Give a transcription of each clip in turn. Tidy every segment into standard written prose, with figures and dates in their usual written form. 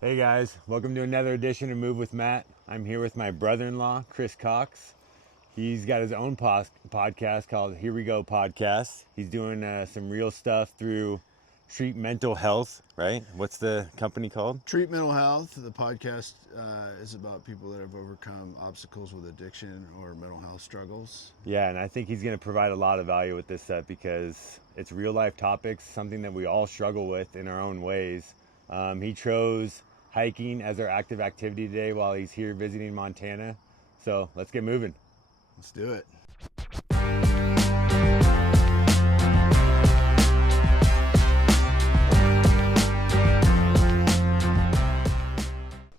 Hey guys, welcome to another edition of Move with Matt. I'm here with my brother-in-law, Chris Cox. He's got his own podcast called Here We Go Podcast. He's doing some real stuff through Treat Mental Health, right? What's the company called? Treat Mental Health. The podcast is about people that have overcome obstacles with addiction or mental health struggles. Yeah, and I think he's going to provide a lot of value with this stuff because it's real life topics, something that we all struggle with in our own ways. He chose hiking as our active activity today while he's here visiting Montana. So let's get moving. Let's do it.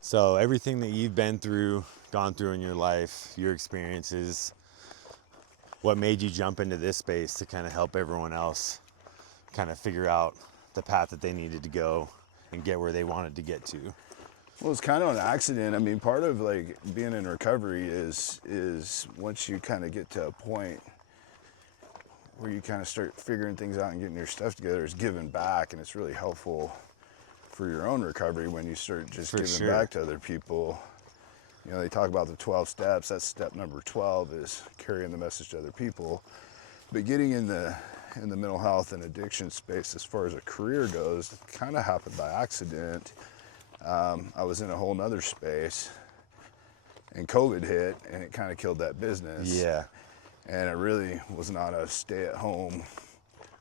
So everything that you've gone through in your life, your experiences, what made you jump into this space to kind of help everyone else kind of figure out the path that they needed to go and get where they wanted to get to? Well, it's kind of an accident. I mean, part of like being in recovery is once you kind of get to a point where you kind of start figuring things out and getting your stuff together, is giving back, and it's really helpful for your own recovery when you start just giving back to other people. You know, they talk about the 12 steps. That's step number 12 is carrying the message to other people. But getting in the mental health and addiction space as far as a career goes, it kind of happened by accident. I was in a whole nother space and COVID hit and it kind of killed that business. Yeah. And I really was not a stay-at-home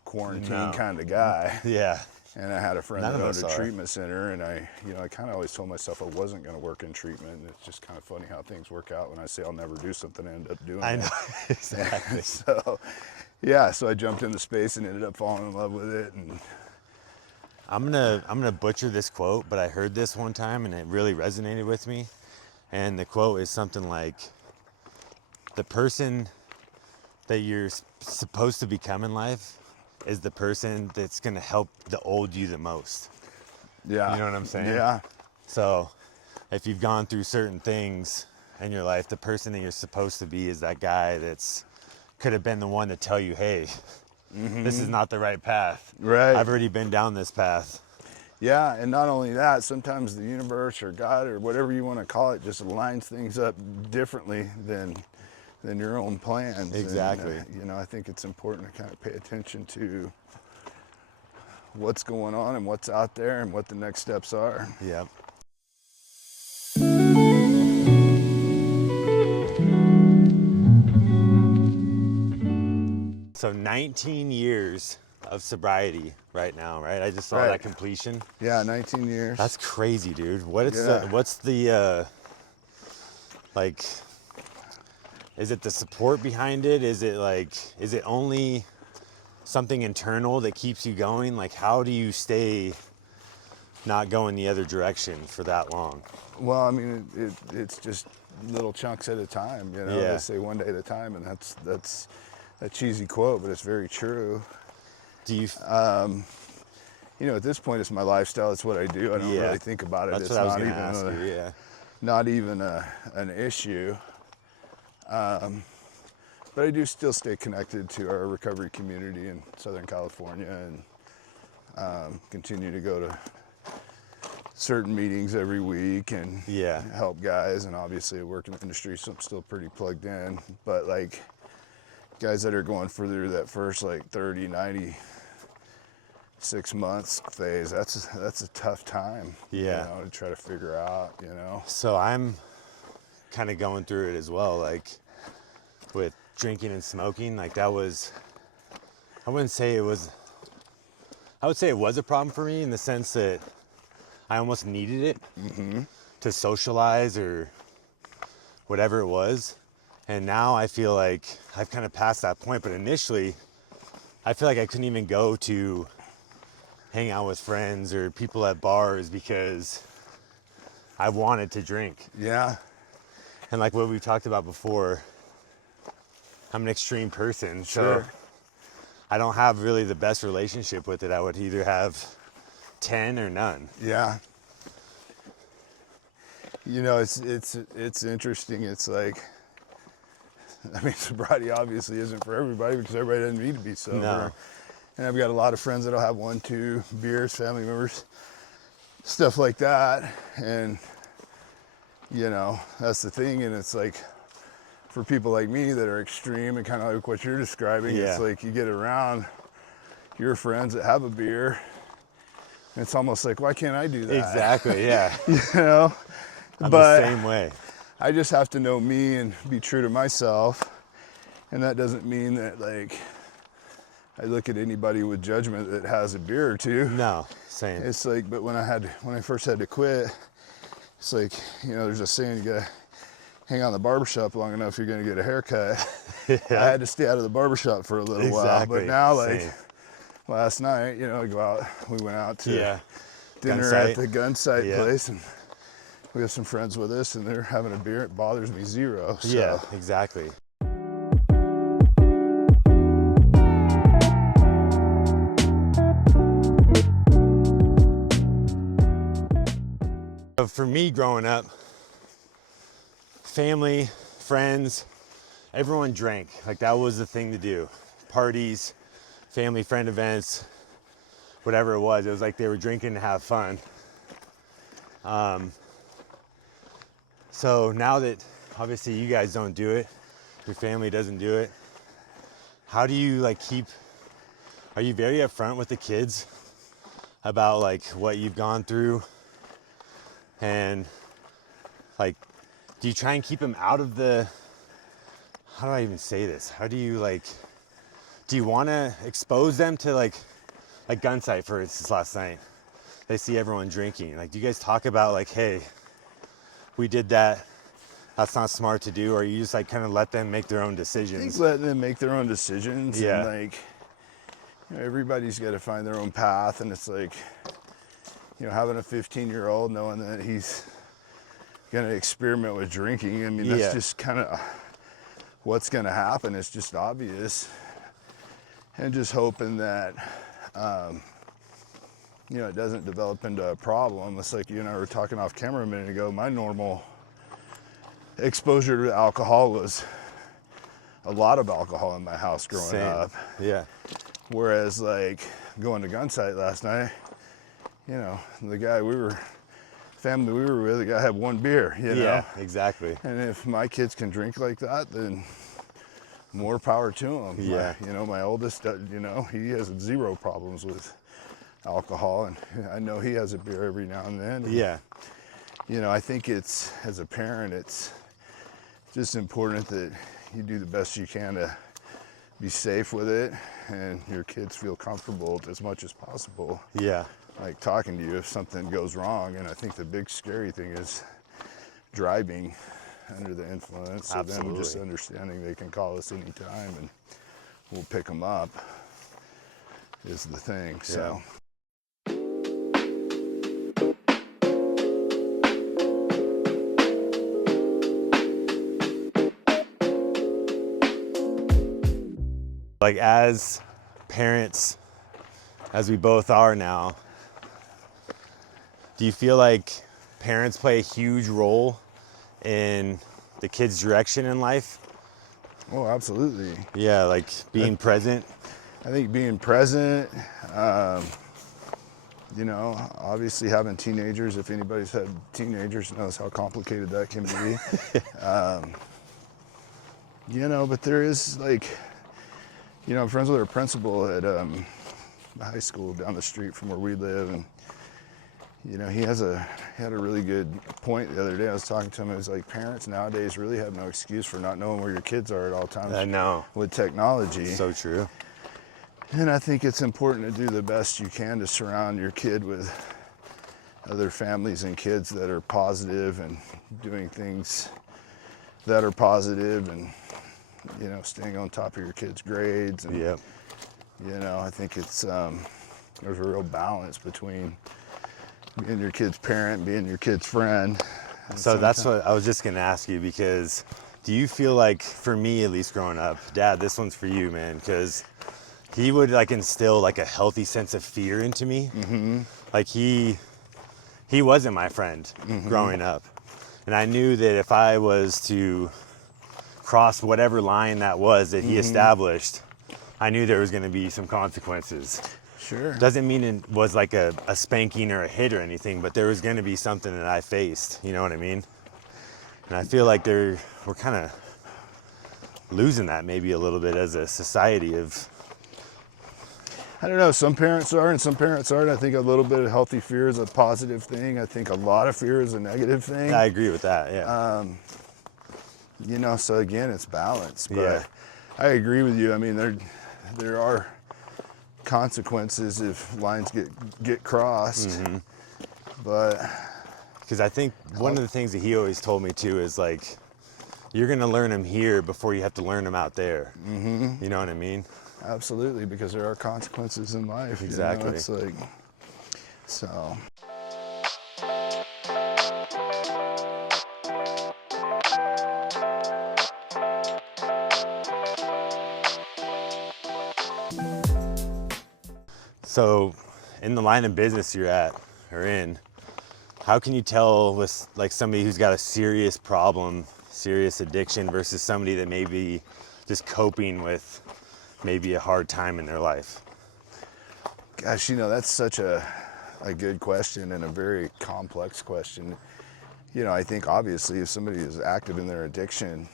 quarantine kind of guy. Yeah. And I had a friend that owned a treatment center, and I kind of always told myself I wasn't going to work in treatment. And it's just kind of funny how things work out. When I say I'll never do something, I end up doing it. I know, exactly. So I jumped into space and ended up falling in love with it. And I'm gonna butcher this quote, but I heard this one time and it really resonated with me. And the quote is something like, "The person that you're supposed to become in life is the person that's gonna help the old you the most." yeah, You know what I'm saying? Yeah. So if you've gone through certain things in your life, the person that you're supposed to be is that guy that's could have been the one to tell you, hey, this is not the right path. Right. I've already been down this path. Yeah, and not only that, sometimes the universe or God or whatever you want to call it just lines things up differently than your own plans. Exactly. And, I think it's important to kind of pay attention to what's going on and what's out there and what the next steps are. Yep. So 19 years of sobriety right now, right? I just saw that completion. Yeah, 19 years. That's crazy, dude. What's the like, is it the support behind it? Is it only something internal that keeps you going? Like, how do you stay not going the other direction for that long? Well, I mean, it's just little chunks at a time, Yeah. They say one day at a time, and that's a cheesy quote, but it's very true. Do you at this point, it's my lifestyle. It's what I do. I don't really think about it. That's it's what I was not gonna even ask you, yeah. Not even an issue. But I do still stay connected to our recovery community in Southern California and continue to go to certain meetings every week and help guys. And obviously I work in the industry, so I'm still pretty plugged in. But like guys that are going through that first 30, 90, 6 months phase, that's a tough time. To try to figure out, So I'm kind of going through it as well, like with drinking and smoking. Like that was, I would say it was a problem for me in the sense that I almost needed it to socialize or whatever it was. And now I feel like I've kind of passed that point. But initially, I feel like I couldn't even go to hang out with friends or people at bars because I wanted to drink. Yeah. And like what we talked about before, I'm an extreme person. Sure. So I don't have really the best relationship with it. I would either have 10 or none. Yeah. It's interesting. It's like, I mean, sobriety obviously isn't for everybody because everybody doesn't need to be sober. No. And I've got a lot of friends that'll have 1, 2 beers, family members. stuff like that. And, you know, that's the thing. And it's like, for people like me that are extreme and kind of like what you're describing, it's like you get around your friends that have a beer, and it's almost like, why can't I do that? Exactly, yeah. You know? I'm But the same way. I just have to know me and be true to myself. And that doesn't mean that, like, I look at anybody with judgment that has a beer or two. No, same. It's like, but when I first had to quit, it's like, you know, there's a saying, you gotta hang on the barbershop long enough, you're gonna get a haircut. Yeah. I had to stay out of the barbershop for a little while, but now, like, same. last night, you know, we went out to dinner Gun at site. the gun site place, and we have some friends with us, and they're having a beer. It bothers me zero. So. Yeah, exactly. For me growing up, family, friends, everyone drank. Like that was the thing to do. Parties, family, friend events, whatever it was like they were drinking to have fun. So now that obviously you guys don't do it, your family doesn't do it, how do you like are you very upfront with the kids about like what you've gone through? And like, do you try and keep them out of how do I even say this? How do you do you want to expose them to like gun sight, for instance, last night? They see everyone drinking. Like, do you guys talk about like, hey, we did that, that's not smart to do? Or you just like kind of let them make their own decisions? I think letting them make their own decisions. Yeah. And like, you know, everybody's got to find their own path. And it's like, you know, having a 15-year-old, knowing that he's going to experiment with drinking, I mean, that's just kind of what's going to happen. It's just obvious. And just hoping that, you know, it doesn't develop into a problem. It's like you and I were talking off camera a minute ago. My normal exposure to alcohol was a lot of alcohol in my house growing up. Yeah. Whereas, like, going to gun sight last night, you know, the guy family we were with, the guy had one beer, you know? Yeah, exactly. And if my kids can drink like that, then more power to them. Yeah. You know, my oldest, you know, he has zero problems with alcohol, and I know he has a beer every now and then. And, Yeah. you know, I think it's, as a parent, it's just important that you do the best you can to be safe with it, and your kids feel comfortable as much as possible. Yeah. Like talking to you if something goes wrong. And I think the big scary thing is driving under the influence. So them just understanding they can call us anytime and we'll pick them up is the thing. So. Like, as parents, as we both are now, do you feel like parents play a huge role in the kids' direction in life? Oh, absolutely. Yeah, like being present. I think being present, you know, obviously having teenagers, if anybody's had teenagers knows how complicated that can be. You know, but there is like, you know, I'm friends with our principal at the high school down the street from where we live, and you know, he had a really good point the other day. I was talking to him. It was like, parents nowadays really have no excuse for not knowing where your kids are at all times. I know. With technology. So true. And I think it's important to do the best you can to surround your kid with other families and kids that are positive and doing things that are positive, and you know, staying on top of your kids' grades. And you know, I think it's there's a real balance between being your kid's parent, being your kid's friend. So that's what I was just gonna ask you, because do you feel like, for me at least growing up, Dad, this one's for you, man, because he would like instill like a healthy sense of fear into me. Mm-hmm. Like he wasn't my friend growing up, and I knew that if I was to cross whatever line that was that he established, I knew there was going to be some consequences. Sure. Doesn't mean it was like a spanking or a hit or anything, but there was going to be something that I faced, you know what I mean? And I feel like we're kind of losing that maybe a little bit as a society of... I don't know, some parents are and some parents aren't. I think a little bit of healthy fear is a positive thing. I think a lot of fear is a negative thing. I agree with that, yeah. You know, so again, it's balance. But Yeah. I agree with you. I mean, there are consequences if lines get crossed. Mm-hmm. But Because I think one of the things that he always told me too is like, you're going to learn them here before you have to learn them out there. Mm-hmm. You know what I mean? absolutely, because there are consequences in life. Exactly. You know? It's like, so. So, in the line of business you're at or in, how can you tell with like somebody who's got a serious problem, serious addiction versus somebody that may be just coping with maybe a hard time in their life? Gosh, you know, that's such a good question and a very complex question. You know, I think obviously if somebody is active in their addiction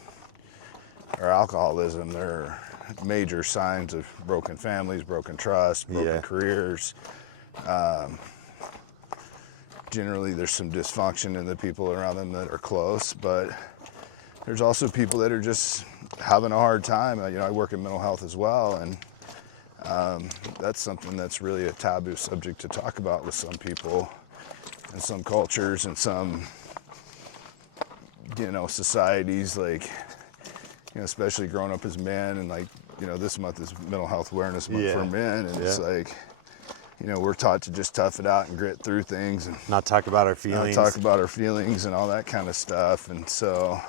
or alcoholism, there are major signs of broken families, broken trust, broken careers. Generally, there's some dysfunction in the people around them that are close, but there's also people that are just having a hard time. You know, I work in mental health as well, and that's something that's really a taboo subject to talk about with some people and some cultures and some, you know, societies, like, you know, especially growing up as men, and like, you know, this month is Mental Health Awareness Month for men, and it's like, you know, we're taught to just tough it out and grit through things and not talk about our feelings. Not talk about our feelings and all that kind of stuff. And so,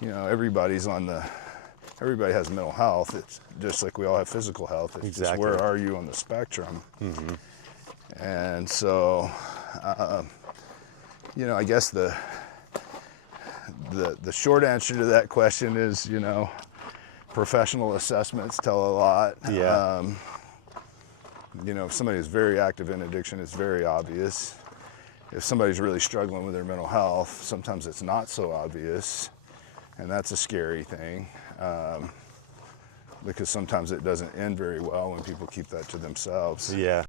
you know, everybody has mental health. It's just like we all have physical health. It's just where are you on the spectrum? Mm-hmm. And so, you know, I guess the short answer to that question is, you know, professional assessments tell a lot. Yeah. You know, if somebody is very active in addiction, it's very obvious. If somebody's really struggling with their mental health, sometimes it's not so obvious, and that's a scary thing, because sometimes it doesn't end very well when people keep that to themselves. Yeah.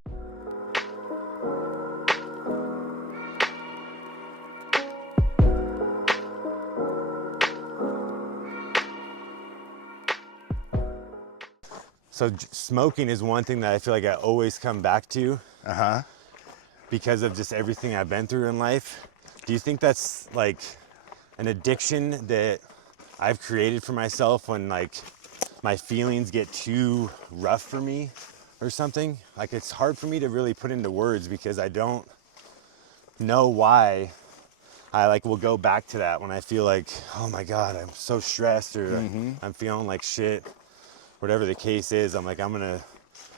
So smoking is one thing that I feel like I always come back to. Because of just everything I've been through in life. Do you think that's like an addiction that I've created for myself when like my feelings get too rough for me or something? Like it's hard for me to really put into words because I don't know why I like will go back to that when I feel like, oh my God, I'm so stressed or I'm feeling like shit. Whatever the case is, I'm like, I'm gonna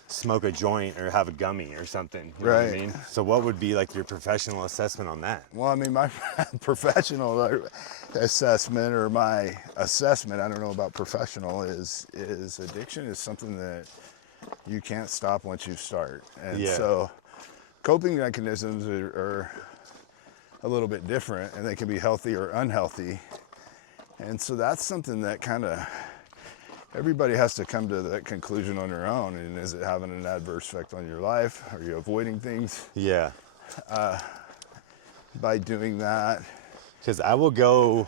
smoke a joint or have a gummy or something. You know what I mean? So what would be like your professional assessment on that? Well, I mean, my professional assessment or my assessment, I don't know about professional, is addiction is something that you can't stop once you start. And so coping mechanisms are a little bit different, and they can be healthy or unhealthy. And so that's something that kind of everybody has to come to that conclusion on their own. And is it having an adverse effect on your life? Are you avoiding things? Yeah. By doing that? Because I will go,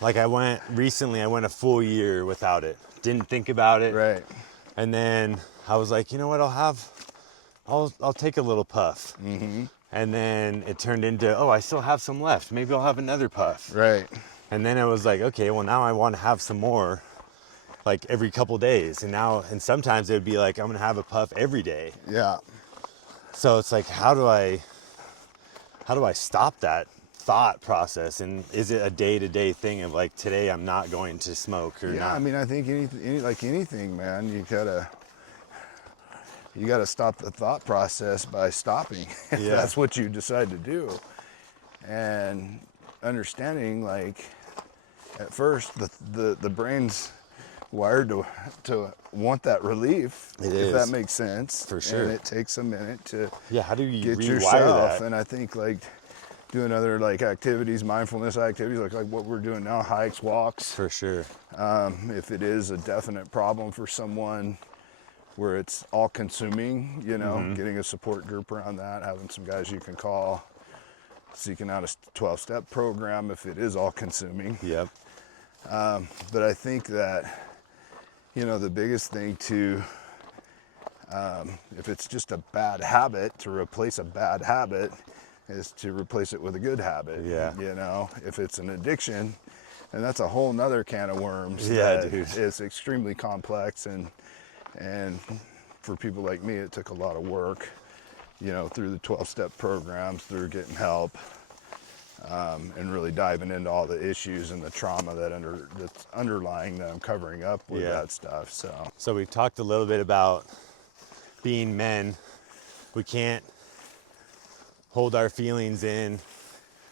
like I went a full year without it. Didn't think about it. Right. And then I was like, you know what, I'll take a little puff. Mm-hmm. And then it turned into, oh, I still have some left. Maybe I'll have another puff. Right. And then it was like, okay, well now I want to have some more. Like every couple days, and sometimes it would be like I'm gonna have a puff every day. Yeah. So it's like, how do I stop that thought process? And is it a day-to-day thing of like, today I'm not going to smoke or not? Yeah, I mean, I think anything, man, you gotta stop the thought process by stopping. If that's what you decide to do, and understanding, like, at first the brain's wired to want that relief. It if is. that makes sense. For sure. And it takes a minute to Yeah, how do you get rewire yourself. that? And I think like doing other like activities, mindfulness activities, like what we're doing now, hikes, walks. For sure. If it is a definite problem for someone where it's all consuming, you know, getting a support group around that, having some guys you can call, seeking out a 12-step program if it is all consuming. Yep. But I think that, you know, the biggest thing to, if it's just a bad habit, to replace a bad habit is to replace it with a good habit. Yeah. You know, if it's an addiction, and that's a whole nother can of worms. Yeah, that dude. It's extremely complex, and for people like me, it took a lot of work, you know, through the 12-step programs, through getting help, and really diving into all the issues and the trauma that's underlying that I'm covering up with that stuff. So we've talked a little bit about being men. We can't hold our feelings in,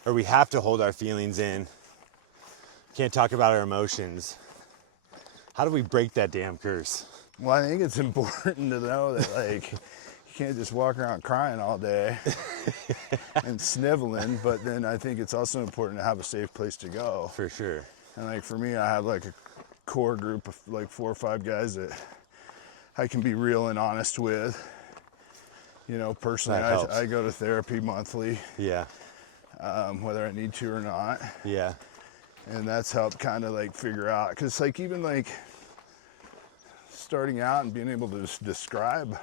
or we have to hold our feelings in. Can't talk about our emotions. How do we break that damn curse? Well, I think it's important to know that, like, you can't just walk around crying all day and sniveling, but then I think it's also important to have a safe place to go. For sure. And like for me, I have like a core group of like 4 or 5 guys that I can be real and honest with. You know, personally, That helps. I go to therapy monthly, Yeah. whether I need to or not. Yeah. And that's helped kind of like figure out, because like even like starting out and being able to just describe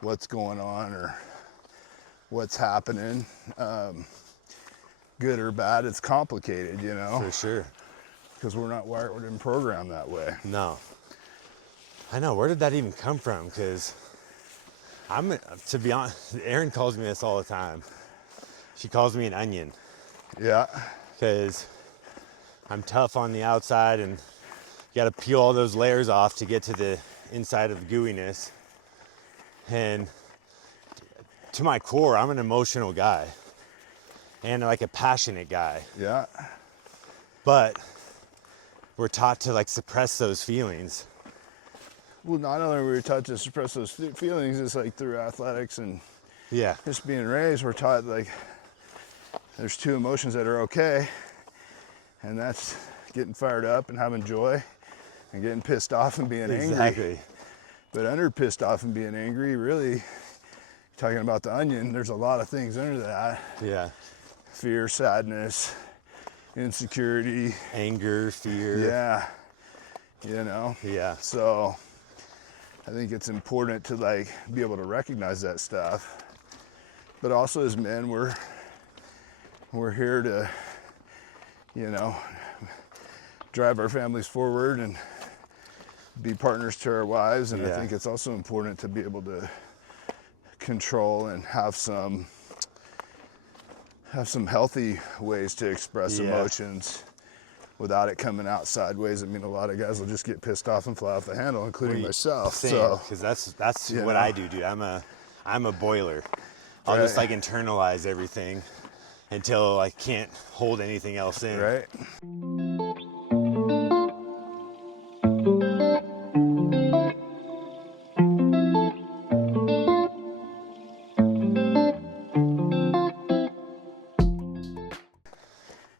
what's going on or what's happening, good or bad, it's complicated, you know, For sure. because we're not wired and programmed that way. No. I know. Where did that even come from? Because to be honest, Erin calls me this all the time. She calls me an onion Yeah. because I'm tough on the outside and you got to peel all those layers off to get to the inside of the gooiness. And to my core, I'm an emotional guy and like a passionate guy. Yeah. But we're taught to like suppress those feelings. Well, not only were we taught to suppress those feelings, it's like through athletics and Yeah. just being raised, we're taught like there's 2 emotions that are okay, and that's getting fired up and having joy and getting pissed off and being angry. Exactly. But under pissed off and being angry, really, talking about the onion, there's a lot of things under that. Yeah. Fear, sadness, insecurity. Anger, fear. Yeah. You know? Yeah. So I think it's important to like be able to recognize that stuff. But also as men, we're here to, you know, drive our families forward and be partners to our wives. And I think it's also important to be able to control and have some healthy ways to express emotions without it coming out sideways. I mean, a lot of guys will just get pissed off and fly off the handle, including myself. Same, So, because that's you what know. I do, dude. I'm a boiler. I'll just like internalize everything until I can't hold anything else in. right?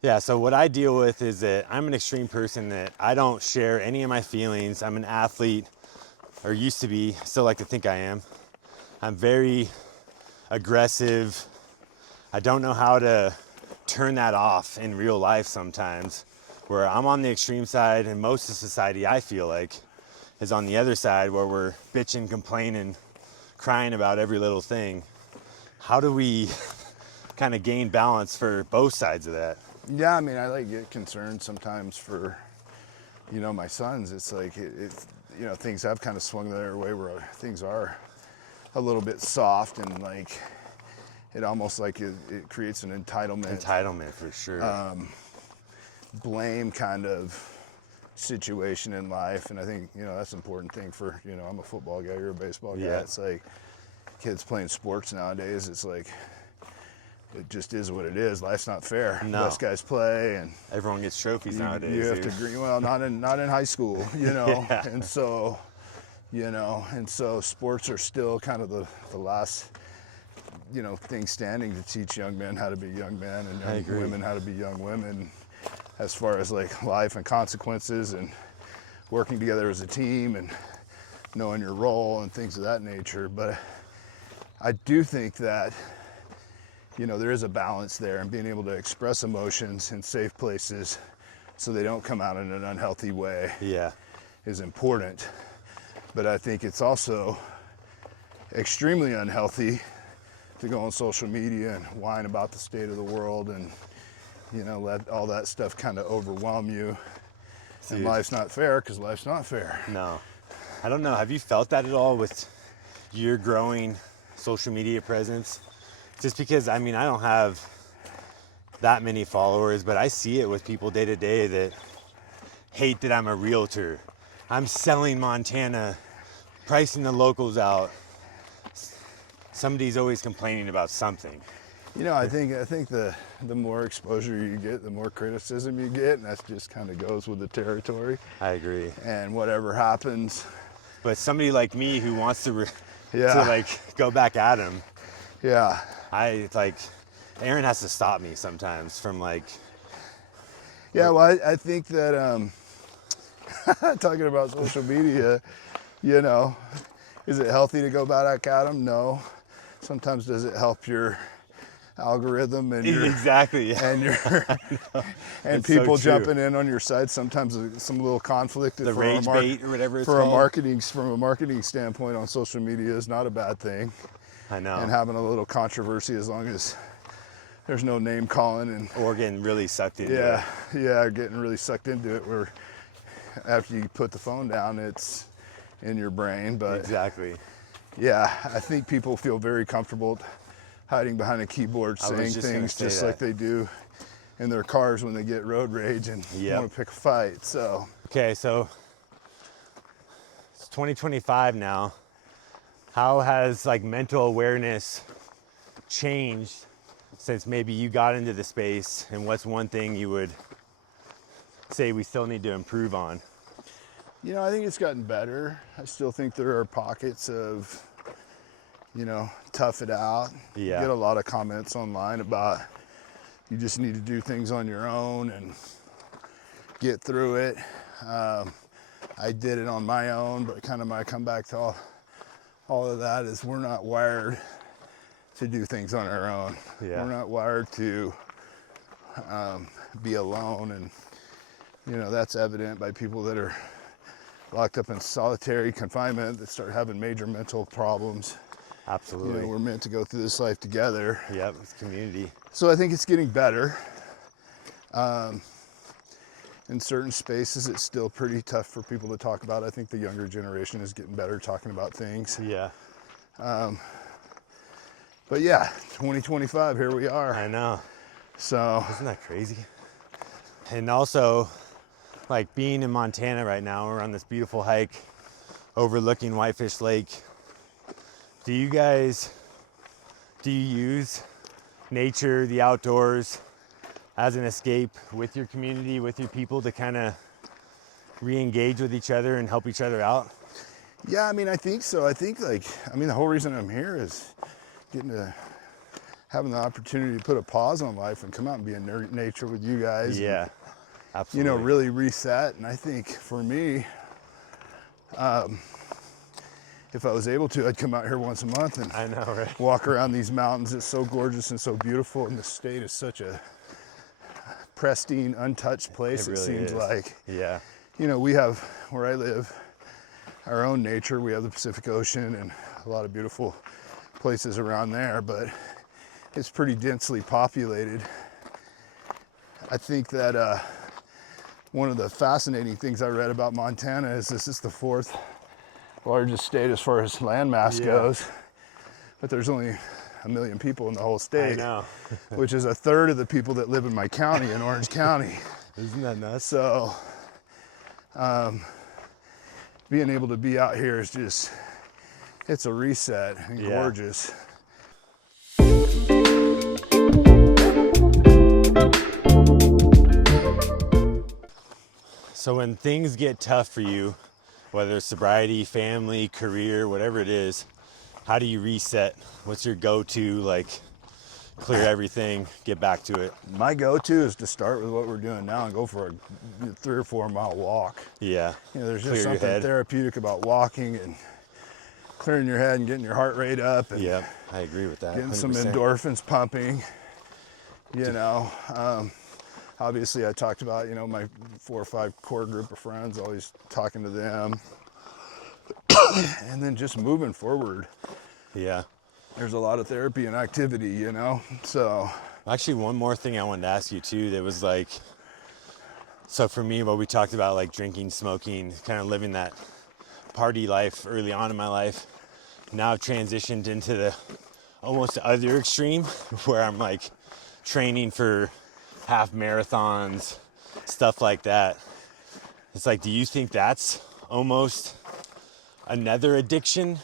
Yeah, so what I deal with is that I'm an extreme person that I don't share any of my feelings. I'm an athlete, or used to be, still like to think I am. I'm very aggressive. I don't know how to turn that off in real life sometimes, where I'm on the extreme side and most of society, I feel like, is on the other side where we're bitching, complaining, crying about every little thing. How do we kind of gain balance for both sides of that? Yeah, I mean, I like get concerned sometimes for, you know, my sons. It's like, you know, things have kind of swung their way where things are a little bit soft and like, it almost like it creates an entitlement. Entitlement, for sure. Blame kind of situation in life. And I think, you know, that's an important thing for, you know, I'm a football guy, you're a baseball guy. Yeah. It's like kids playing sports nowadays. It's like, it just is what it is. Life's not fair. No. Best guys play, and Everyone gets trophies nowadays. you have dude. to agree. Well, not in high school, you know. Yeah. And so, sports are still kind of the last, thing standing to teach young men how to be young men, and young women how to be young women, as far as like life and consequences and working together as a team and knowing your role and things of that nature. But I do think that, there is a balance there, and being able to express emotions in safe places so they don't come out in an unhealthy way is important. But I think it's also extremely unhealthy to go on social media and whine about the state of the world and, let all that stuff kind of overwhelm you. Dude. And life's not fair, because life's not fair. No. I don't know. Have you felt that at all with your growing social media presence? Just because, I don't have that many followers, but I see it with people day to day that hate that I'm a realtor. I'm selling Montana, pricing the locals out. Somebody's always complaining about something. I think the more exposure you get, the more criticism you get, and that just kind of goes with the territory. I agree. And whatever happens. But somebody like me who wants to go back at him. Yeah. Aaron has to stop me sometimes from Yeah, well, I think that talking about social media, is it healthy to go back at them? No. Sometimes does it help your algorithm and your, exactly, yeah. and your and people jumping in on your site? Sometimes some little conflict. The rage bait or whatever it's called. From a marketing standpoint on social media is not a bad thing. I know. And having a little controversy, as long as there's no name calling or getting really sucked into it. Yeah, getting really sucked into it, where after you put the phone down, it's in your brain. But exactly. Yeah, I think people feel very comfortable hiding behind a keyboard, saying things just like they do in their cars when they get road rage and want to pick a fight. So okay, so it's 2025 now. How has mental awareness changed since maybe you got into the space, and what's one thing you would say we still need to improve on? I think it's gotten better. I still think there are pockets of, tough it out. Yeah. You get a lot of comments online about you just need to do things on your own and get through it. I did it on my own, but kind of my comeback to all of that is we're not wired to do things on our own. Yeah. We're not wired to be alone, and that's evident by people that are locked up in solitary confinement that start having major mental problems. Absolutely. We're meant to go through this life together. Yep, it's community. So I think it's getting better. In certain spaces, it's still pretty tough for people to talk about. I think the younger generation is getting better talking about things. Yeah. But yeah, 2025, here we are. I know. So isn't that crazy? And also, being in Montana right now, we're on this beautiful hike overlooking Whitefish Lake. Do you use nature, the outdoors, as an escape with your community, with your people, to kind of re-engage with each other and help each other out? Yeah, I think so. I think the whole reason I'm here is having the opportunity to put a pause on life and come out and be in nature with you guys. Yeah, absolutely. Really reset. And I think for me, if I was able to, I'd come out here once a month and I know, right? walk around these mountains. It's so gorgeous and so beautiful, and the state is such a pristine, untouched place. It really seems is. like. Yeah. We have, where I live, our own nature. We have the Pacific Ocean and a lot of beautiful places around there, but it's pretty densely populated. I think that one of the fascinating things I read about Montana is this is the 4th largest state as far as landmass goes, but there's only 1 million people in the whole state. I know. Which is a third of the people that live in my county, in Orange County. Isn't that nuts? So being able to be out here is just, it's a reset and gorgeous. So when things get tough for you, whether it's sobriety, family, career, whatever it is, how do you reset? What's your go-to, like, clear everything, get back to it? My go-to is to start with what we're doing now and go for a 3 or 4 mile walk. Yeah. You know, there's Clear just your something head. therapeutic about walking and clearing your head and getting your heart rate up and Yeah, I agree with that. getting some 100%. endorphins pumping. You know, obviously I talked about, you know, my 4 or 5 core group of friends, always talking to them. And then just moving forward. Yeah. There's a lot of therapy and activity, you know, so. Actually, one more thing I wanted to ask you too, that was like, so for me, what we talked about, like drinking, smoking, kind of living that party life early on in my life. Now I've transitioned into the almost the other extreme where I'm like training for half marathons, stuff like that. It's like, do you think that's almost another addiction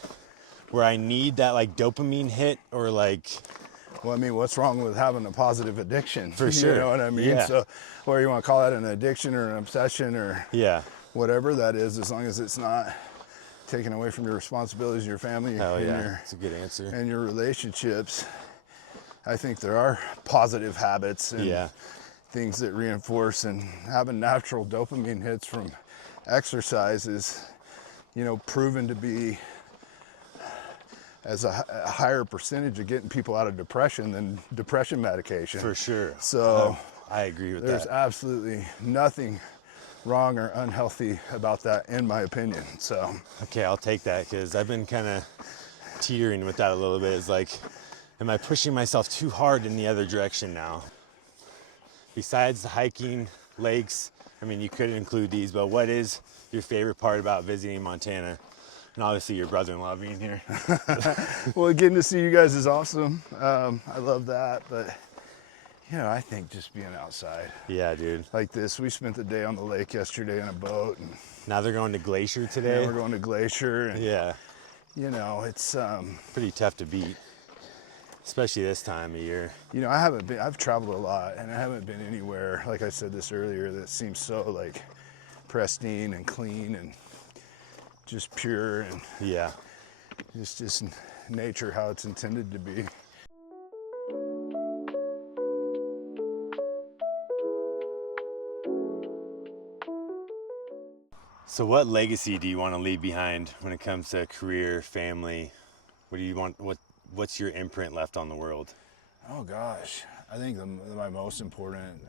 where I need that like dopamine hit, or like? Well, I mean, what's wrong with having a positive addiction? For sure. You know what I mean? Yeah. So, whether you want to call that an addiction or an obsession or Yeah. whatever that is, as long as it's not taking away from your responsibilities, your family, Hell and, yeah. your, That's a good answer. and your relationships, I think there are positive habits and Yeah. things that reinforce, and having natural dopamine hits from exercise is, you know, proven to be as a higher percentage of getting people out of depression than depression medication. For sure. So I agree with there's that. absolutely nothing wrong or unhealthy about that, in my opinion. So Okay, I'll take that, because I've been kind of teetering with that a little bit. It's like, am I pushing myself too hard in the other direction now? Besides the hiking, lakes, I mean, you could include these, but what is your favorite part about visiting Montana? And obviously your brother-in-law being here. well, getting to see you guys is awesome. I love that, but you know, I think just being outside Yeah, dude. like this. We spent the day on the lake yesterday in a boat, and Now they're going to Glacier today. we're going to Glacier, and Yeah, you know, it's pretty tough to beat, especially this time of year. you know, I've traveled a lot, and I haven't been anywhere, like I said this earlier, that seems so like pristine and clean and just pure, and Yeah. it's just nature how it's intended to be. So what legacy do you want to leave behind when it comes to career, family? What do you want, what's your imprint left on the world? Oh gosh, I think my most important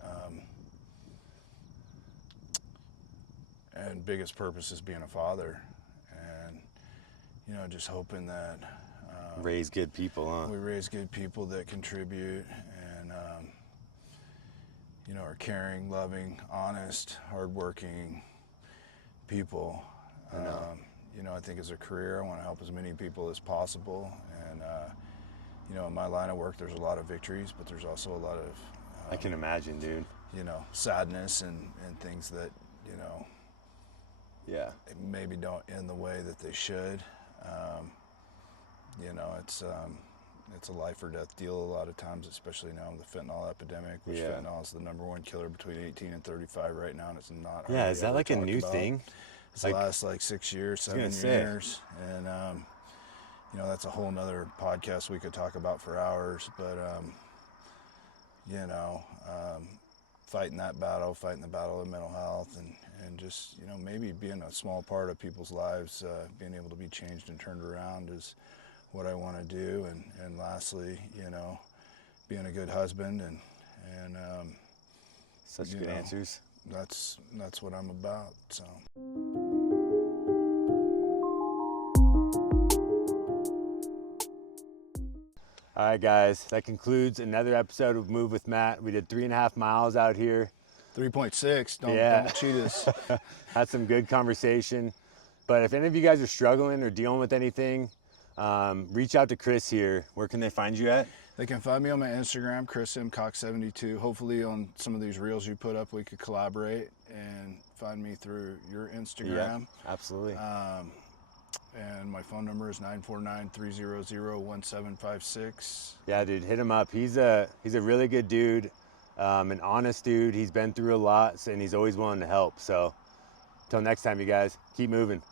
and biggest purpose is being a father, and you know, just hoping that Raise good people, huh? we raise good people that contribute and you know, are caring, loving, honest, hardworking people. You know, I think as a career, I want to help as many people as possible, and you know, in my line of work, there's a lot of victories, but there's also a lot of I can imagine, dude. you know, sadness and things that, you know, Yeah. maybe don't end the way that they should. You know, it's a life or death deal a lot of times, especially now with the fentanyl epidemic, which Yeah. fentanyl is the #1 killer between 18 and 35 right now, and it's not. Yeah, hardly is that ever like a talked new about. thing? It's Like- the last like 6 years, I was gonna 7 say. years, and you know, that's a whole nother podcast we could talk about for hours. But you know, fighting that battle, fighting the battle of mental health, and just, you know, maybe being a small part of people's lives, being able to be changed and turned around is what I want to do. And lastly, you know, being a good husband, and Such you good know, answers. that's what I'm about. So. All right, guys, that concludes another episode of Move with Matt. We did 3.5 miles out here. 3.6. Yeah. Don't cheat us. Had some good conversation. But if any of you guys are struggling or dealing with anything, reach out to Chris here. Where can they find you at? They can find me on my Instagram, Chris M. Cox 72. Hopefully on some of these reels you put up, we could collaborate and find me through your Instagram. Yeah, absolutely. And my phone number is 949-300-1756. Yeah, dude, hit him up. He's a really good dude, an honest dude. He's been through a lot, and he's always willing to help. So Till next time, you guys, keep moving.